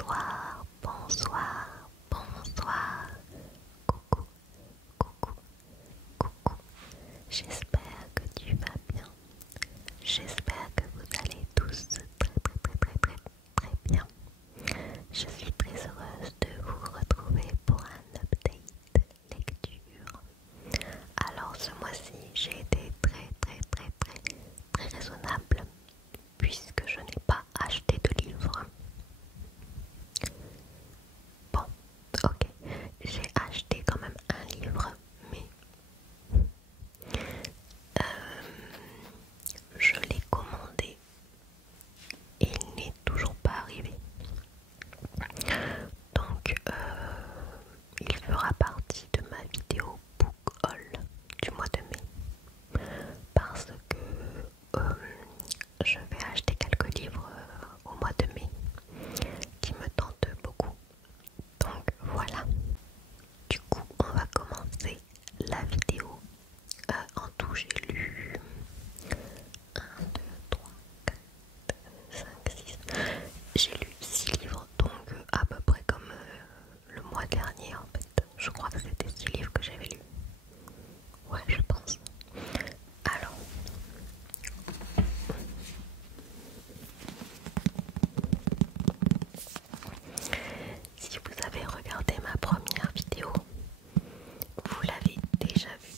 Bonsoir, bonsoir, bonsoir. Coucou, coucou, coucou. J'espère que tu vas bien. J'espère que vous allez tous très bien. Je suis très heureuse de vous retrouver pour un update lecture. Alors ce mois-ci, j'ai été très raisonnable puisque je n'ai pas acheté de livre. Bon, ok, j'ai acheté quand même un livre, mais je l'ai commandé et il n'est toujours pas arrivé. Donc, il fera partie de ma vidéo book haul du mois de mai parce que je vais acheter quelques livres au mois de mai qui me tentent beaucoup. Donc voilà. Du coup, on va commencer la vidéo. En tout, j'ai lu 1, 2, 3, 4, 5, 6. J'ai lu 6 livres, donc à peu près comme le mois dernier en fait. Je crois que c'était 6 livres que j'avais lus. Ouais, je pense. Alors, si vous avez regardé ma première vidéo, vous l'avez déjà vu,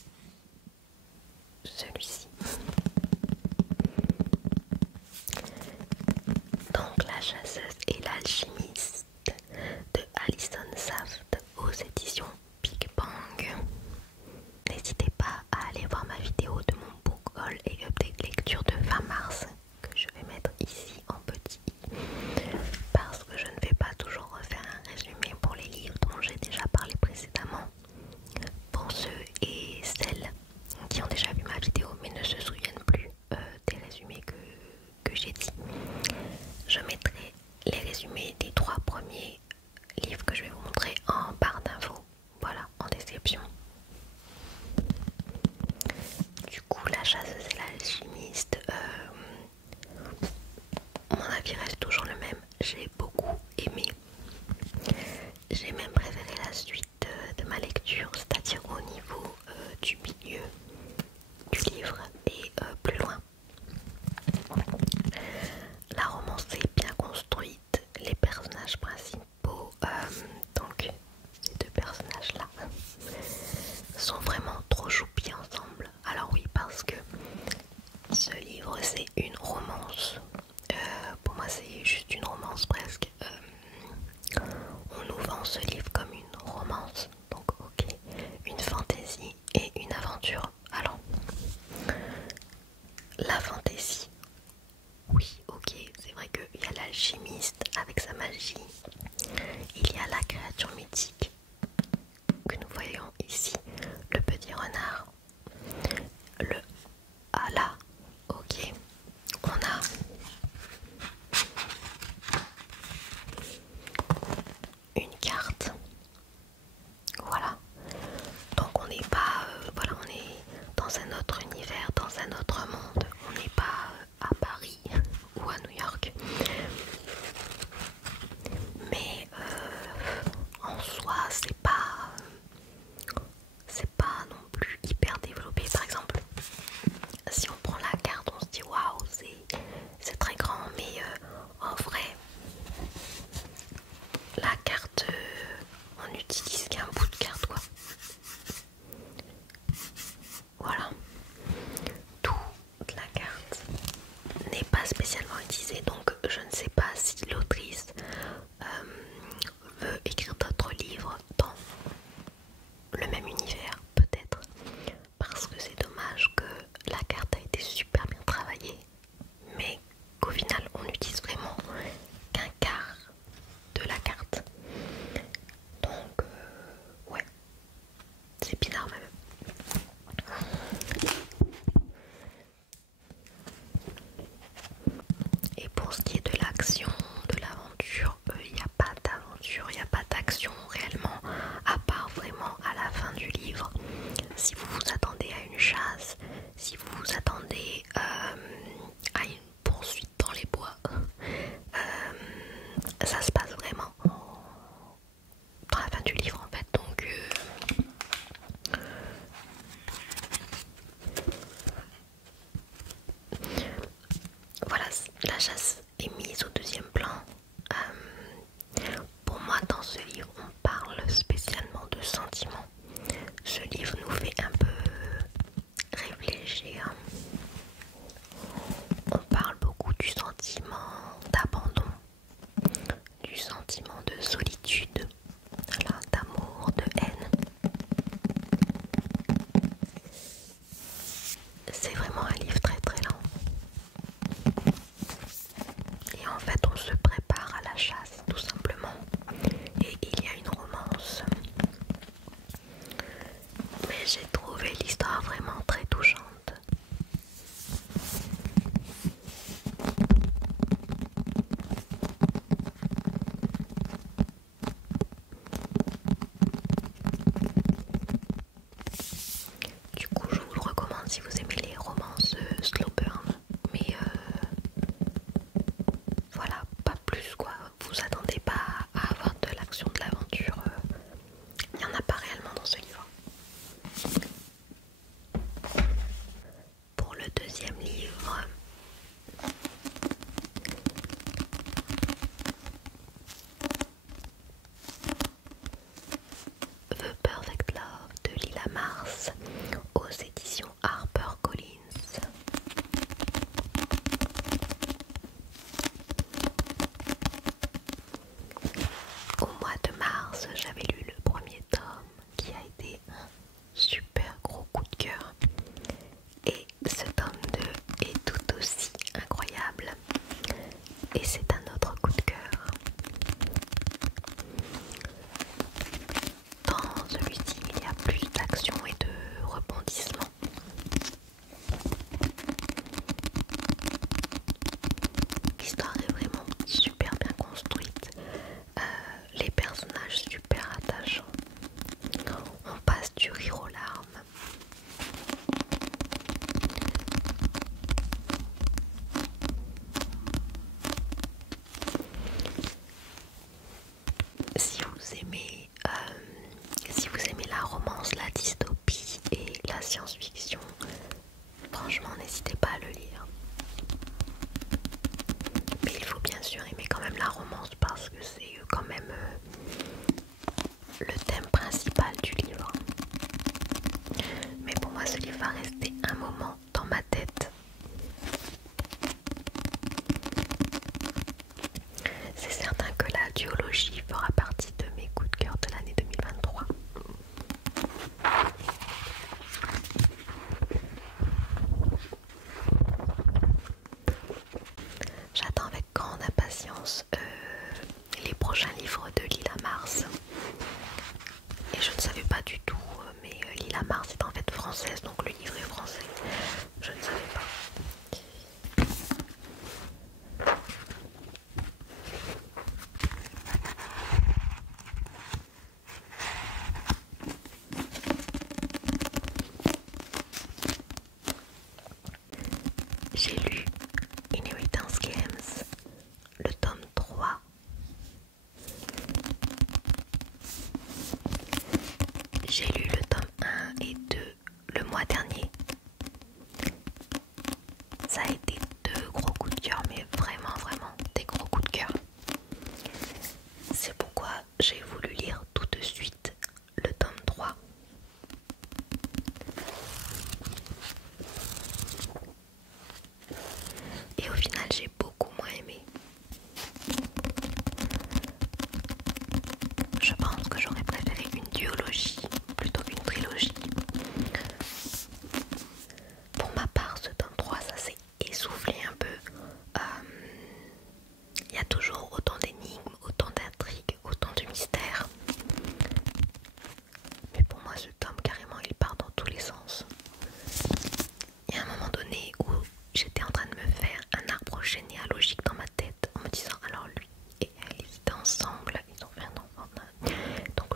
celui-ci. Donc La chasseuse et l'alchimiste de Alison Saft aux éditions Big Bang. N'hésitez pas à aller voir ma vidéo de mon book haul et update lecture de fin mars que je vais mettre ici en petit parce que je ne vais pas toujours refaire un résumé pour les livres dont j'ai déjà parlé précédemment. Pour ceux et celles qui ont déjà vu ma vidéo mais ne se souviennent plus des résumés que j'ai dit, je mettrai les résumés des 3 premiers livres que je vais vous montrer en barre d'infos, voilà, en description. Du coup, La chasseuse et l'alchimiste, mon avis reste toujours le même, j'ai beaucoup aimé. J'ai même préféré la suite de ma lecture, c'est-à-dire au niveau du milieu du livre et plus loin. La romance est bien construite, les personnages principaux, donc ces 2 personnages là, sont vraiment trop choupis ensemble. Alors oui, parce que ce livre c'est une romance, pour moi c'est juste une romance presque. On nous vend ce livre comme une romance, donc ok, une fantaisie et une aventure. Alors, la fantaisie, oui, ok, c'est vrai qu'il y a l'alchimiste avec sa magie, il y a la créature mythique que nous voyons ici, le petit renard, le Allah, ok, on a une carte, voilà, donc on n'est pas, voilà, on est dans un autre univers, dans un autre monde, on n'est pas à Paris ou à New York, mais en soi c'est pas non plus hyper développé. Par exemple, si on prend la carte, on se dit waouh, c'est très grand, mais en vrai, la carte, on utilise qu'un bout de carte, quoi. Voilà, toute la carte n'est pas spécialement utilisée, donc je ne sais pas si l'autrice veut écrire d'autres livres dans le même univers, peut-être, parce que c'est dommage que la carte a été super bien travaillée, mais qu'au final on n'utilise vraiment qu'un quart de la carte. Donc ouais, c'est bizarre même. Et pour ce qui est de l'action, de l'aventure, il n'y a pas d'aventure, il n'y a pas d'action réellement, à part vraiment à la fin du livre. Si vous vous attendez à une chasse, si vous vous attendez à une poursuite dans les bois, ça se passe vraiment sentiment de solitude, voilà, d'amour, de haine. C'est vraiment un livre très très lent. Et en fait on se prépare à la chasse tout simplement. Et il y a une romance. Mais j'ai trouvé l'histoire vraiment très touchante. Du coup, je vous le recommande si vous aimez les romances slow burn. Mais voilà, pas plus quoi. Vous attendez pas à avoir de l'action, de l'aventure. Il n'y en a pas réellement dans ce livre. Pour le deuxième livre, The Perfect Love de Lila Mars aux éditions HarperCollins. Au mois de mars, j'avais lu le premier tome qui a été un super gros coup de cœur. Et ce tome 2 est tout aussi incroyable. Et c'est un autre coup de cœur. Dans celui-ci, il y a plus d'action et de rebondissement. L'histoire est vraiment super bien construite. Les personnages super attachants. On passe du rire aux larmes. Si vous aimez la romance, la dystopie et la science-fiction, franchement n'hésitez pas à le lire. Mais il faut bien sûr aimer quand même la romance parce que c'est quand même le thème principal du livre. Mais pour moi ce livre va rester un moment dans ma tête. C'est certain que la duologie fera partie de mes coups de cœur de l'année 2023. J'attends avec grande impatience les prochains livres de Lila Mars. Et je ne savais pas du tout, mais Lila Mars est en fait française, donc le livre est français. Je ne savais pas. J'ai lu Inheritance Games, le tome 3. J'ai lu le tome 1 et 2 le mois dernier. Ça a été deux gros coups de cœur, mais vraiment des gros coups de cœur. C'est pourquoi j'ai voulu lire tout de suite le tome 3. Et au final j'ai beaucoup moins aimé. Je pense que j'aurais préféré une duologie plutôt qu'une trilogie. Pour ma part, ce tome 3, ça s'est essoufflé un peu. Il y a toujours autant d'énigmes, autant d'intrigues, autant de mystères. Mais pour moi, ce tome, carrément, il part dans tous les sens. Il y a un moment donné où j'étais en train de me faire un arbre généalogique dans ma tête en me disant alors lui et elle, ils étaient ensemble, ils ont fait un enfant. Donc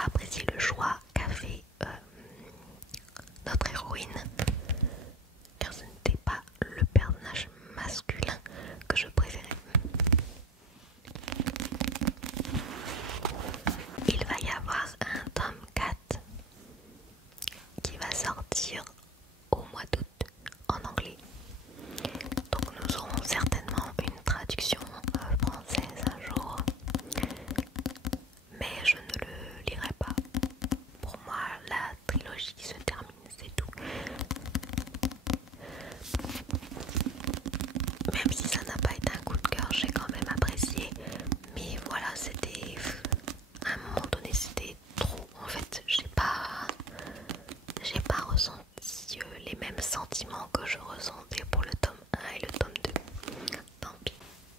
pas apprécié le choix qu'a fait notre héroïne, car ce n'était pas le personnage masculin que je préférais. Il va y avoir un tome 4 qui va sortir au mois d'août en anglais. Donc nous aurons certainement une traduction française un jour. Mais je ne le lirai pas. Pour moi, la trilogie se termine, c'est tout. Même si ça n'a pas été un coup de cœur, j'ai quand même apprécié. Mais voilà, c'était... à un moment donné, c'était trop. En fait, j'ai pas ressenti les mêmes sentiments que je ressentais pour le tome 1 et le tome 2. Tant pis.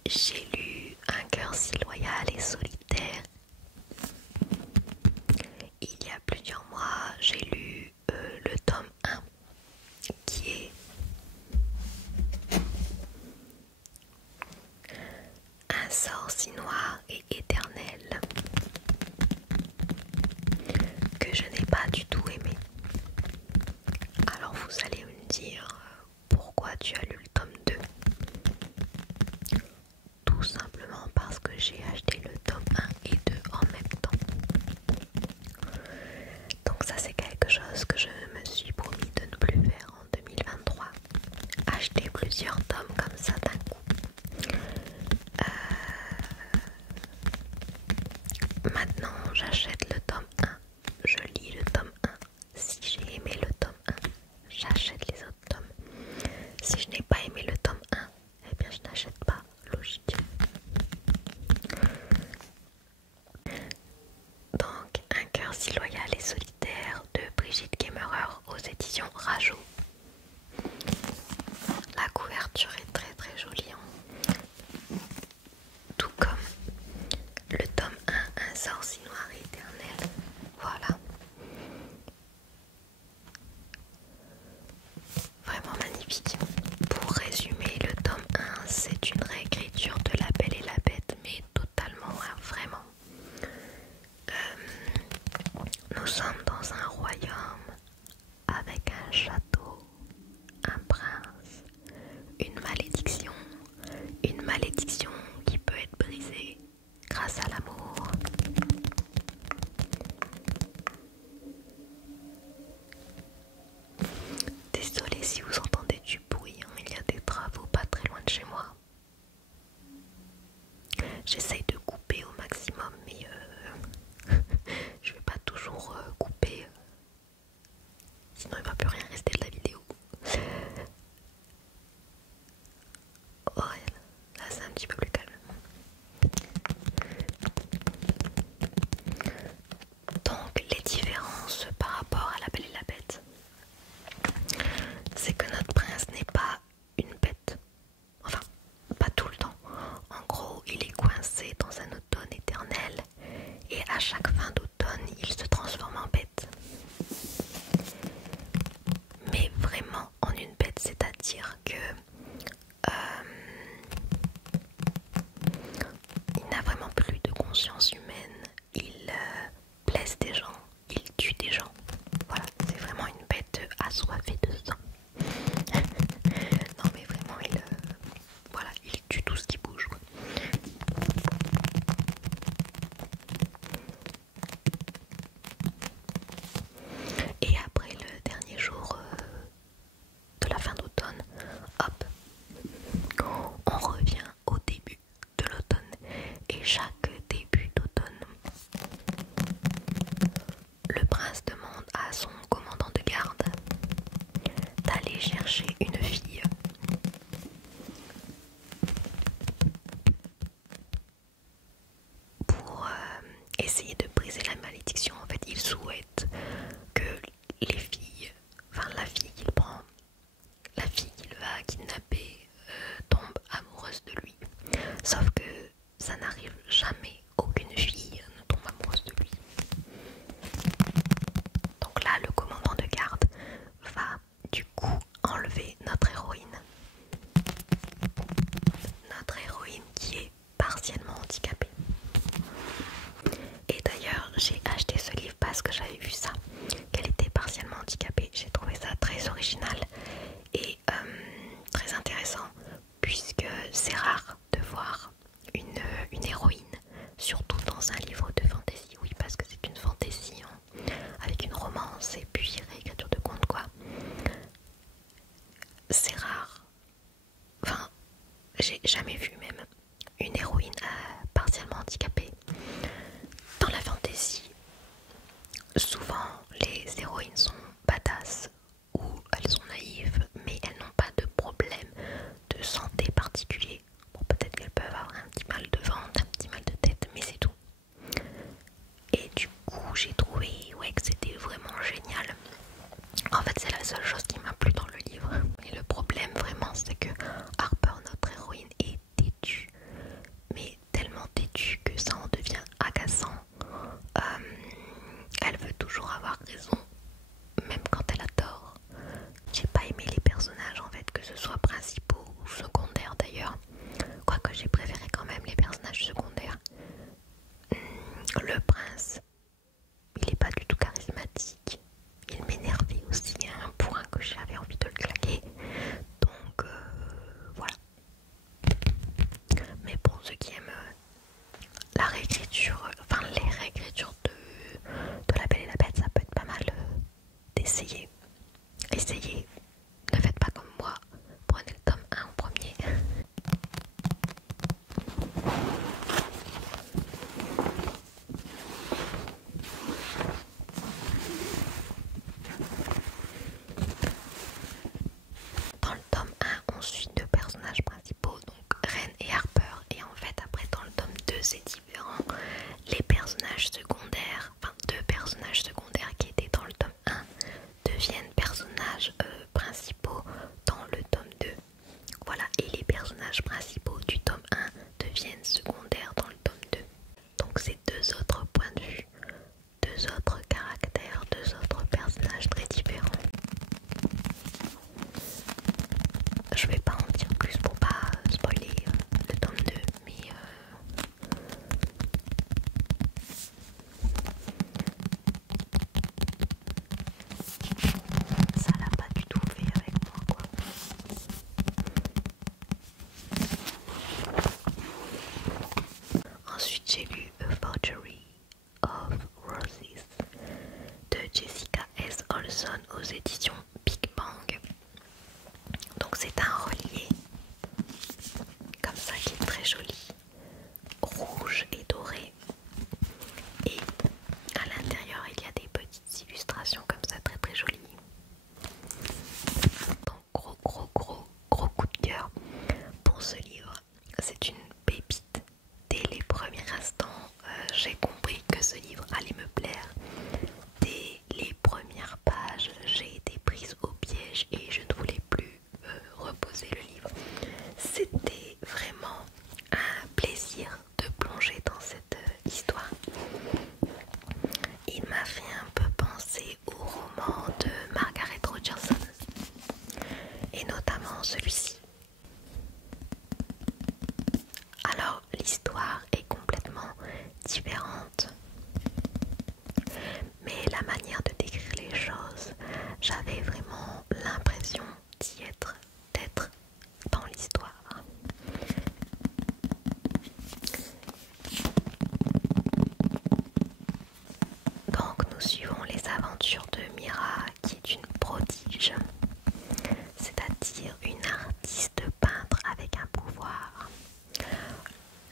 J'ai lu Un cœur si loyal et solitaire. Il y a plusieurs mois, j'ai lu le tome 1 qui est Un sort si noir et éternel, que je n'ai pas du tout aimé. Alors vous allez me dire pourquoi tu as lu le tome 2. Tout simplement parce que j'ai acheté le tome 1 et 2 en même temps. Donc ça c'est quelque chose que je me suis promis de ne plus faire en 2023. Acheter plusieurs tomes comme ça d'un coup. Maintenant j'achète le tome 1, je lis le tome 1. Si j'ai aimé le tome 1, j'achète les autres tomes. Si je n'ai pas aimé le tome 1, eh bien je n'achète pas, logique. Donc Un cœur si loyal et solitaire de Brigitte Kemmerer aux éditions Rajo. La couverture est très très jolie, hein. Tout comme le tome 1, Un sort si noir et éternel. Voilà. Vraiment magnifique. Pour résumer, le tome 1, c'est une réécriture de La Belle et la Bête, mais totalement, hein, vraiment. Nous sommes dans un royaume avec un château, un prince, une malédiction qui peut être brisée grâce à l'amour. Désolée si vous entendez du bruit, hein, il y a des travaux pas très loin de chez moi. J'essaye de couper au maximum, mais je vais pas toujours couper, sinon il va plus rien rester de la vidéo. Ouais, là c'est un petit peu plus calme. Donc les différences par rapport à La Belle et la Bête, c'est que notre prince n'est pas une bête. Enfin, pas tout le temps. En gros, il est coincé dans un automne éternel et à chaque fin d'automne, il se transforme en bête. Mais vraiment en une bête, c'est-à-dire que il n'a vraiment plus de conscience humaine. Il blesse des gens, il tue des gens. Voilà, c'est vraiment une bête assoiffée de sang. Non mais vraiment, voilà, il tue tout ce qui bouge, quoi. Et après le dernier jour de la fin d'automne, hop, on revient au début de l'automne. Et chaque début d'automne, le prince demande à son commandant de garde j'ai jamais vu même une héroïne partiellement handicapée. Dans la fantasy, souvent les héroïnes sont badass ou elles sont naïves, mais elles n'ont pas de problème de santé particulier. Bon, peut-être qu'elles peuvent avoir un petit mal de ventre, un petit mal de tête, mais c'est tout. Et du coup, j'ai trouvé ouais, que c'était vraiment génial. En fait, c'est la seule chose qui m'a plu dans le livre. Et le problème vraiment, c'est que Harper, notre héroïne, est têtue. Mais tellement têtue que ça en devient agaçant. Elle veut toujours avoir raison, même quand elle a tort. J'ai pas aimé les personnages en fait, que ce soit principaux ou secondaires d'ailleurs. Quoique j'ai préféré quand même les personnages secondaires. Le prince, il est pas du tout charismatique. Il m'énervait aussi à un point que j'avais envie de le claquer. Donc voilà. Mais pour ceux qui aiment la réécriture, enfin les réécritures de La Belle et la Bête, ça peut être pas mal d'essayer. Essayez, ne faites pas comme moi, prenez le tome 1 en premier. Dans le tome 1, on suit deux personnages principaux, donc Ren et Harper, et en fait après dans le tome 2 c'est différent. Les personnages secondaires, enfin deux personnages secondaires qui étaient dans le tome 1 deviennent personnages principaux dans le tome 2. Voilà, et les personnages principaux du tome 1 deviennent secondaires dans le tome 2. Donc c'est deux autres points de vue, deux autres caractères, deux autres personnages très différents. Je vais pas en dire plus pour pas spoiler le tome 2, mais ça l'a pas du tout fait avec moi quoi. Ensuite j'ai lu A Forgery of Roses de Jessica S. Olson aux éditions Big Bang. Donc c'est un relié comme ça qui est très joli, rouge et doré. Et à l'intérieur il y a des petites illustrations comme ça très très jolies. Donc gros coup de cœur pour ce livre. C'est une pépite. Dès les premiers instants, j'ai compris que ce livre allait me plaire. Dès les premières pages, j'ai été prise au piège et je ne voulais plus reposer le livre. C'était vraiment un plaisir de plonger dans cette histoire. Il m'a fait un peu penser au roman de Margaret Rogerson et notamment celui-ci. Alors l'histoire est complètement différente, mais la manière de décrire les choses, j'avais vraiment l'impression d'y être, d'être dans l'histoire. Donc nous suivons les aventures de Mira qui est une prodige, c'est-à-dire une artiste peintre avec un pouvoir.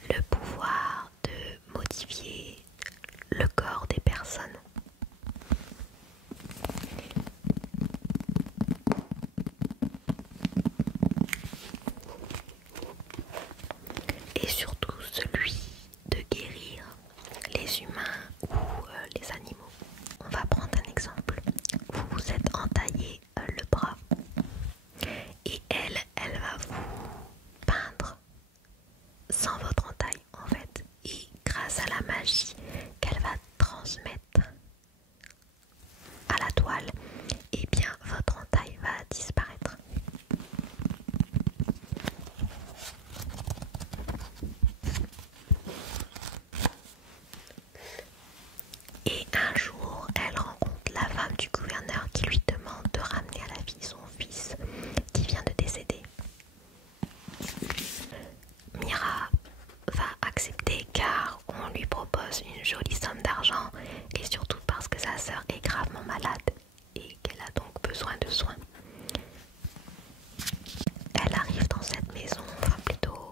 Le pouvoir de modifier le corps des personnes. Et surtout celui de guérir les humains ou les animaux. On va prendre un exemple. Vous vous êtes entaillé le bras et elle va vous peindre sans votre entaille en fait, et grâce à la magie qu'elle va transmettre à la toile, et bien votre entaille va disparaître. Et un jour, elle rencontre la femme du gouverneur qui lui demande de ramener à la vie son fils qui vient de décéder. Mira va accepter car on lui propose une jolie somme d'argent et surtout parce que sa sœur est gravement malade et qu'elle a donc besoin de soins. Elle arrive dans cette maison, enfin plutôt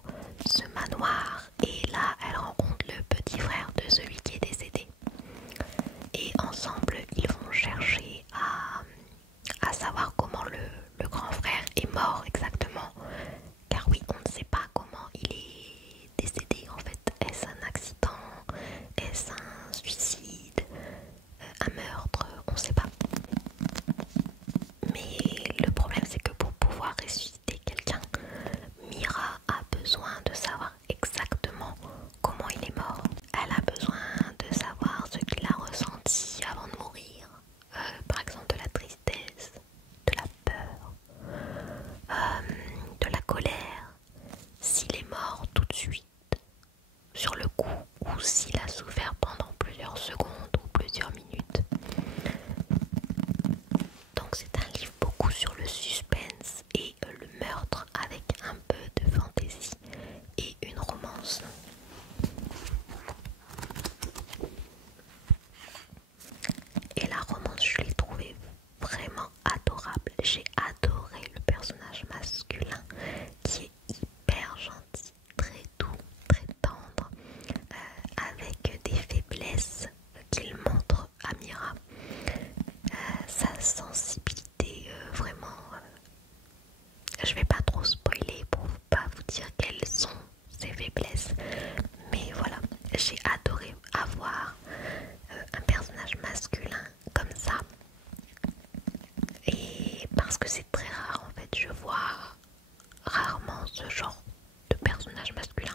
genre de personnage masculin.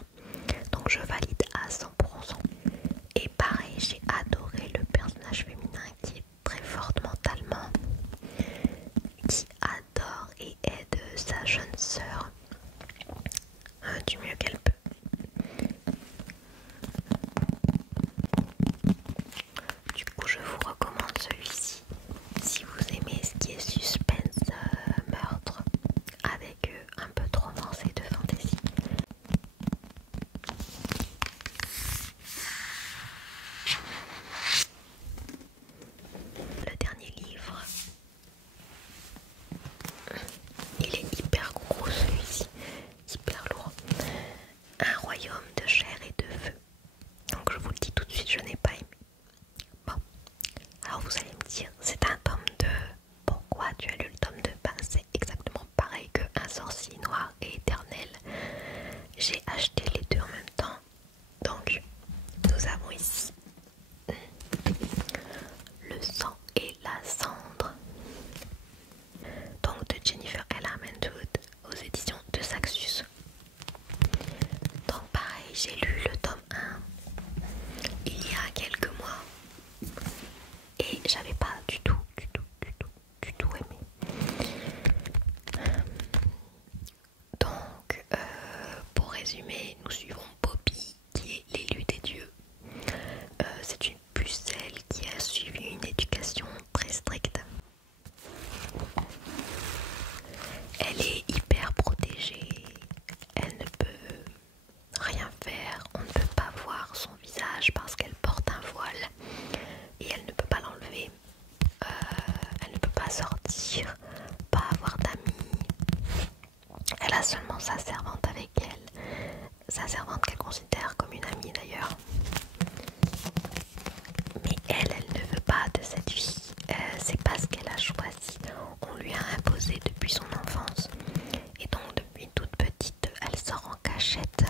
Donc je valide à 100%. Et pareil, j'ai adoré le personnage féminin qui est très forte mentalement, qui adore et aide sa jeune sœur du mieux qu'elle peut. Du coup, je vous recommande celui-ci si vous aimez ce qui est suspense, meurtre, avec un peu de romance et de fantaisie. Le dernier livre, il est hyper gros celui-ci, hyper lourd. Un royaume de chair et de feu. Donc je vous le dis tout de suite, je n'ai pas aimé. Bon, alors vous allez me dire, c'est un tome 2. Pourquoi tu as lu le tome 2? C'est exactement pareil que Un sorcier noir et éternel. J'ai acheté les deux en même temps. Donc, nous avons ici Le sang et la cendre. Donc de Jennifer L. Armentrout aux éditions de Saxus. Donc pareil, j'ai lu le tome 1 il y a quelques mois et j'avais pas du tout aimé. Donc pour résumer, nous suivons Poppy qui est l'élu des dieux. C'est une pucelle qui a suivi une éducation très stricte. Elle est hyper protégée, elle ne peut rien faire, on ne peut pas voir son visage parce qu'elle porte un voile et elle ne peut pas l'enlever. Elle ne peut pas sortir, pas avoir d'amis. Elle a seulement sa servante avec elle, sa servante qu'elle considère comme une amie d'ailleurs. Mais elle ne veut pas de cette vie, c'est pas ce qu'elle a choisi, on lui a imposé depuis son enfance. Et donc depuis toute petite, elle sort en cachette,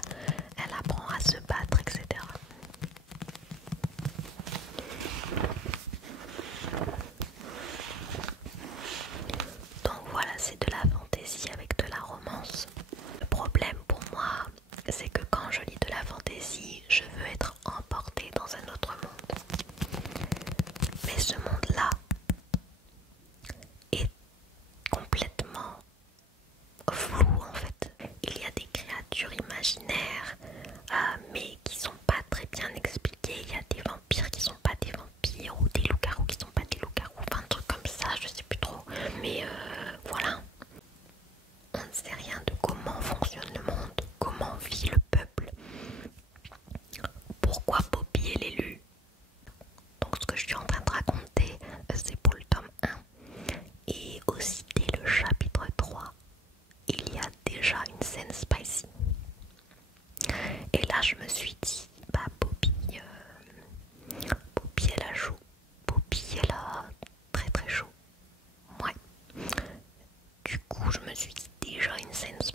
elle apprend à se battre, etc. Donc voilà, c'est de la fantaisie avec de la romance. Le problème pour moi, c'est que quand je lis de la fantaisie, je veux être emportée dans un autre monde. Mais ce monde-là est complètement flou en fait. Il y a des créatures imaginaires, mais qui sont pas très bien expliquées. Il y a des vampires qui sont pas des vampires, ou des loups-garous qui sont pas des loups-garous, enfin un truc comme ça, je sais plus trop. Mais voilà. On ne sait rien de comment fonctionne le monde, comment vit le peuple, pourquoi Poppy est l'élu. Donc ce que je suis en train de raconter, c'est pour le tome 1. Et aussi dès le chapitre 3, il y a déjà une scène spicy. Et là je me suis dit, bah Poppy elle a chaud. Poppy elle a très très chaud. Ouais. Du coup je me suis dit déjà une scène spicy.